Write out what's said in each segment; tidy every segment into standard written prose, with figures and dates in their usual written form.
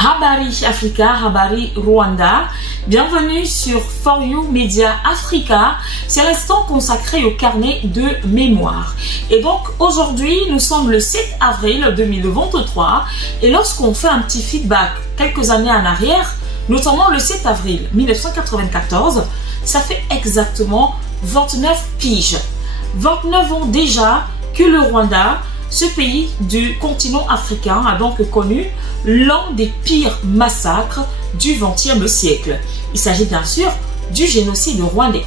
Habari Africa, Habari Rwanda. Bienvenue sur For You Media Africa. C'est l'instant consacré au carnet de mémoire. Et donc aujourd'hui, nous sommes le 7 avril 2023. Et lorsqu'on fait un petit feedback quelques années en arrière, notamment le 7 avril 1994, ça fait exactement 29 piges. 29 ans déjà que le Rwanda, ce pays du continent africain, a donc connu l'un des pires massacres du XXe siècle. Il s'agit bien sûr du génocide rwandais.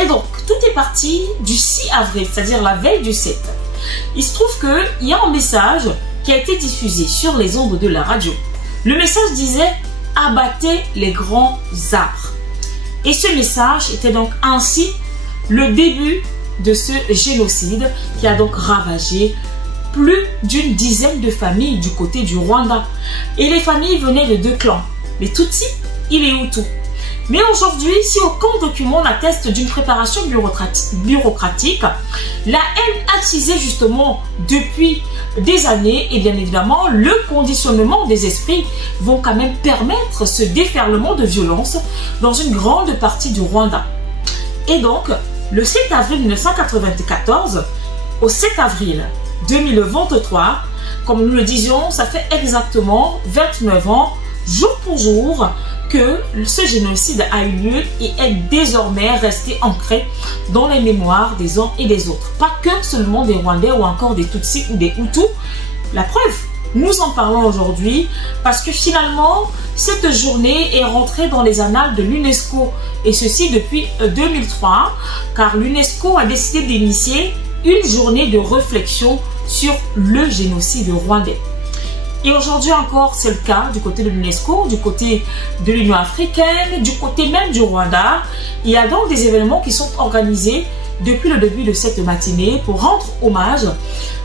Et donc, tout est parti du 6 avril, c'est-à-dire la veille du 7. Il se trouve qu'il y a un message qui a été diffusé sur les ondes de la radio. Le message disait « Abattez les grands arbres ». Et ce message était donc ainsi le début de ce génocide qui a donc ravagé plus d'une dizaine de familles du côté du Rwanda. Et les familles venaient de deux clans, les Tutsis et les Hutus. Mais aujourd'hui, si aucun document n'atteste d'une préparation bureaucratique, la haine attisée justement depuis des années et bien évidemment le conditionnement des esprits vont quand même permettre ce déferlement de violence dans une grande partie du Rwanda. Et donc, le 7 avril 1994 au 7 avril 2023, comme nous le disions, ça fait exactement 29 ans, jour pour jour, que ce génocide a eu lieu et est désormais resté ancré dans les mémoires des uns et des autres. Pas que seulement des Rwandais ou encore des Tutsis ou des Hutus. La preuve, nous en parlons aujourd'hui parce que finalement, cette journée est rentrée dans les annales de l'UNESCO et ceci depuis 2003 car l'UNESCO a décidé d'initier une journée de réflexion sur le génocide rwandais. Et aujourd'hui encore, c'est le cas du côté de l'UNESCO, du côté de l'Union africaine, du côté même du Rwanda. Il y a donc des événements qui sont organisés depuis le début de cette matinée pour rendre hommage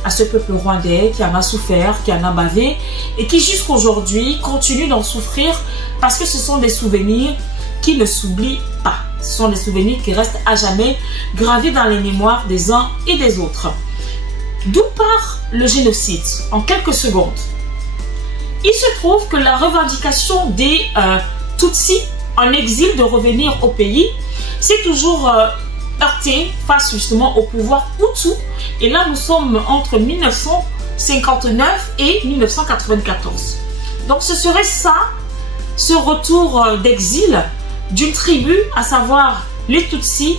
à ce peuple rwandais qui en a souffert, qui en a bavé et qui jusqu'aujourd'hui continue d'en souffrir parce que ce sont des souvenirs qui ne s'oublient pas. Ce sont des souvenirs qui restent à jamais gravés dans les mémoires des uns et des autres. D'où part le génocide? En quelques secondes. Il se trouve que la revendication des Tutsis en exil de revenir au pays s'est toujours heurtée face justement au pouvoir Hutu. Et là, nous sommes entre 1959 et 1994. Donc, ce serait ça, ce retour d'exil d'une tribu, à savoir les Tutsis,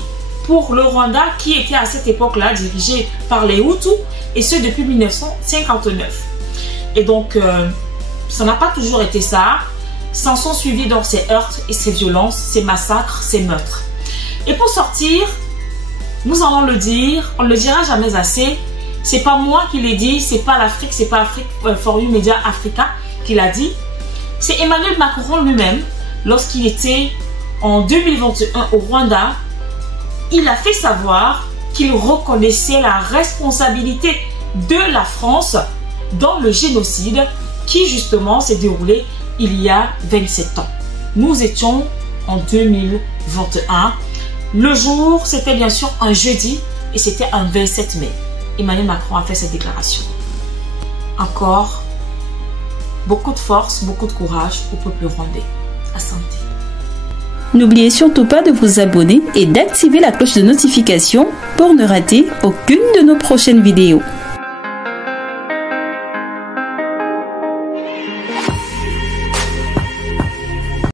pour le Rwanda qui était à cette époque-là dirigé par les Hutus, et ce depuis 1959. Et donc, ça n'a pas toujours été ça. S'en sont suivis dans ces heurts et ces violences, ces massacres, ces meurtres. Et pour sortir, nous allons le dire, on ne le dira jamais assez. C'est pas moi qui l'ai dit, c'est pas l'Afrique, c'est pas For You Media Africa qui l'a dit. C'est Emmanuel Macron lui-même, lorsqu'il était en 2021 au Rwanda, il a fait savoir qu'il reconnaissait la responsabilité de la France dans le génocide qui justement s'est déroulé il y a 27 ans. Nous étions en 2021. Le jour, c'était bien sûr un jeudi et c'était un 27 mai. Emmanuel Macron a fait cette déclaration. Encore, beaucoup de force, beaucoup de courage au peuple rwandais. Asante. N'oubliez surtout pas de vous abonner et d'activer la cloche de notification pour ne rater aucune de nos prochaines vidéos.